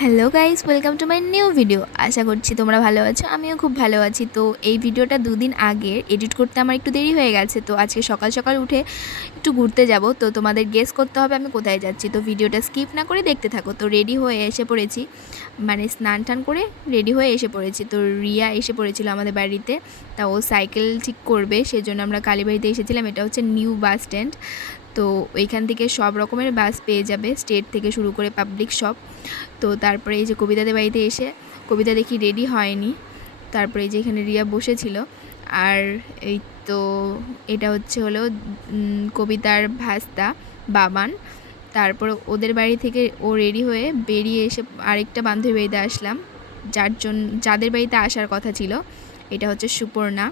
Hello guys, welcome to my new video. আশা করছি তোমরা ভালো আছো, আমিও খুব ভালো আছি। তো এই ভিডিওটা দুদিন আগে এডিট করতে আমার একটু দেরি হয়ে গেছে। তো আজকে সকাল সকাল উঠে একটু ঘুরতে যাব। তো তোমাদের গেস করতে হবে আমি কোথায় যাচ্ছি। তো ভিডিওটা স্কিপ না করে দেখতে থাকো। তো রেডি হয়ে এসে পড়েছি, মানে স্নান টান করে রেডি হয়ে এসে পড়েছি। তো রিয়া এসে পড়েছিল আমাদের বাড়িতে। তা ও সাইকেল ঠিক করবে, সেজন্য আমরা কালীবাড়িতে এসেছিলাম। এটা হচ্ছে নিউ বাস স্ট্যান্ড। তো ওইখান থেকে সব রকমের বাস পেয়ে যাবে, স্টেট থেকে শুরু করে পাবলিক সব। তো তারপরে এই যে কবিতাদের বাড়িতে এসে কবিতা দেখি রেডি হয়নি। তারপরে এই যে এখানে রিয়া বসেছিল। আর এই তো এটা হলো কবিতার ভাস্তা বাবান। তারপর ওদের বাড়ি থেকে ও রেডি হয়ে বেরিয়ে এসে আরেকটা বান্ধবী বাড়িতে আসলাম, যাদের বাড়িতে আসার কথা ছিল। এটা হচ্ছে সুপর্ণা।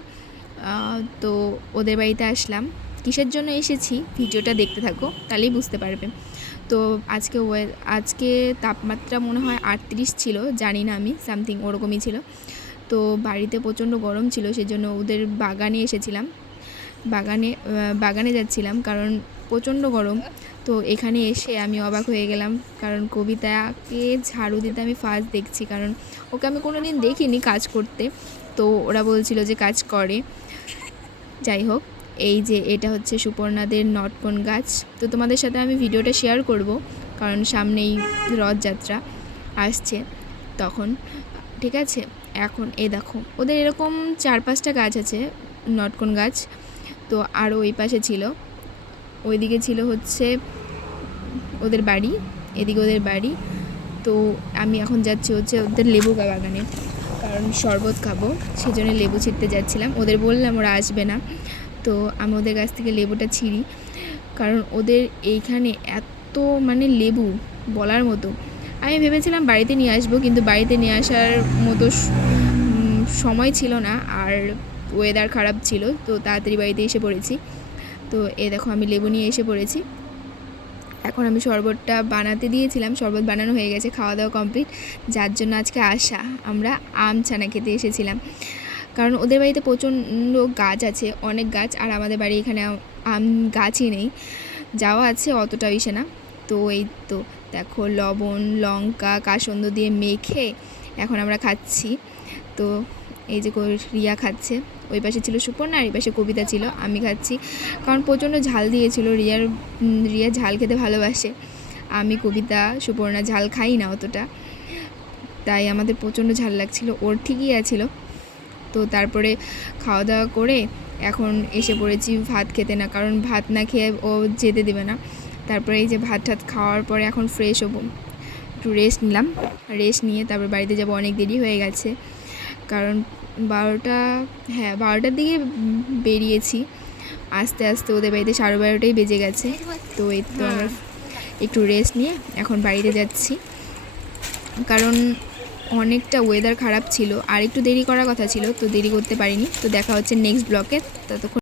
তো ওদের বাড়িতে আসলাম। কিসের জন্য এসেছি ভিডিওটা দেখতে থাকো, তাহলেই বুঝতে পারবে। তো আজকে তাপমাত্রা মনে হয় 38 ছিল, জানি না আমি, সামথিং ওরকমই ছিল। তো বাড়িতে প্রচণ্ড গরম ছিল, সেজন্য ওদের বাগানে এসেছিলাম। বাগানে যাচ্ছিলাম কারণ প্রচণ্ড গরম। তো এখানে এসে আমি অবাক হয়ে গেলাম, কারণ কবিতাকে ঝাড়ু দিতে আমি ফার্স্ট দেখছি, কারণ ওকে আমি কোনো দিন দেখিনি কাজ করতে। তো ওরা বলছিল যে কাজ করে। যাই হোক, এই যে এটা হচ্ছে সুপর্ণাদের নটকন গাছ। তো তোমাদের সাথে আমি ভিডিওটা শেয়ার করব, কারণ সামনেই রথযাত্রা আসছে তখন, ঠিক আছে। এখন দেখো ওদের এরকম 4-5টা গাছ আছে, নটকন গাছ। তো আরও ওই পাশে ছিল, ওইদিকে ছিল হচ্ছে ওদের বাড়ি, এদিকে ওদের বাড়ি। তো আমি এখন যাচ্ছি হচ্ছে ওদের লেবু বাগানে, কারণ শরবত খাবো, সেজন্য লেবু ছিঁড়তে যাচ্ছিলাম। ওদের বললাম, ওরা আসবে না। তো আমি ওদের কাছ থেকে লেবুটা ছিঁড়ি, কারণ ওদের এইখানে এত মানে লেবু বলার মতো। আমি ভেবেছিলাম বাড়িতে নিয়ে আসবো, কিন্তু বাড়িতে নিয়ে আসার মতো সময় ছিল না, আর ওয়েদার খারাপ ছিল। তো তাড়াতাড়ি বাড়িতে এসে পড়েছি। তো দেখো আমি লেবু নিয়ে এসে পড়েছি। এখন আমি শরবতটা বানাতে দিয়েছিলাম, শরবত বানানো হয়ে গেছে, খাওয়া দাওয়া কমপ্লিট। যার জন্য আজকে আসা, আমরা আম ছানা খেতে এসেছিলাম, কারণ ওদের বাড়িতে প্রচণ্ড গাছ আছে, অনেক গাছ। আর আমাদের বাড়ি এখানে আম গাছই নেই, যাওয়া আছে অতটা ইসে না। তো এই তো দেখো লবণ লঙ্কা কাসন্দ দিয়ে মেখে এখন আমরা খাচ্ছি। তো এই যে রিয়া খাচ্ছে, ওই পাশে ছিল সুপর্ণা, আর এই পাশে কবিতা ছিল। আমি খাচ্ছি কারণ প্রচণ্ড ঝাল দিয়েছিল। রিয়া ঝাল খেতে ভালোবাসে, আমি কবিতা সুপর্ণা ঝাল খাই না অতটা, তাই আমাদের প্রচণ্ড ঝাল লাগছিল, ওর ঠিকই আছিল। তো তারপরে খাওয়া দাওয়া করে এখন এসে পড়েছি ভাত খেতে, না কারণ ভাত না খেয়ে ও যেতে দেবে না। তারপরে এই যে ভাত খাওয়ার পরে এখন ফ্রেশ হবো, একটু রেস্ট নিলাম। রেস্ট নিয়ে তারপর বাড়িতে যাব, অনেক দেরি হয়ে গেছে, কারণ 12টার দিকে বেরিয়েছি। আস্তে আস্তে ওদের বাড়িতে 12:30টাই বেজে গেছে। তো এই তো আমরা একটু রেস্ট নিয়ে এখন বাড়িতে যাচ্ছি, কারণ অনেকটা ওয়েদার খারাপ ছিল, আর একটু দেরি করার কথা ছিল, তো দেরি করতে পারিনি। তো দেখা হচ্ছে নেক্সট ব্লকে, ততক্ষণ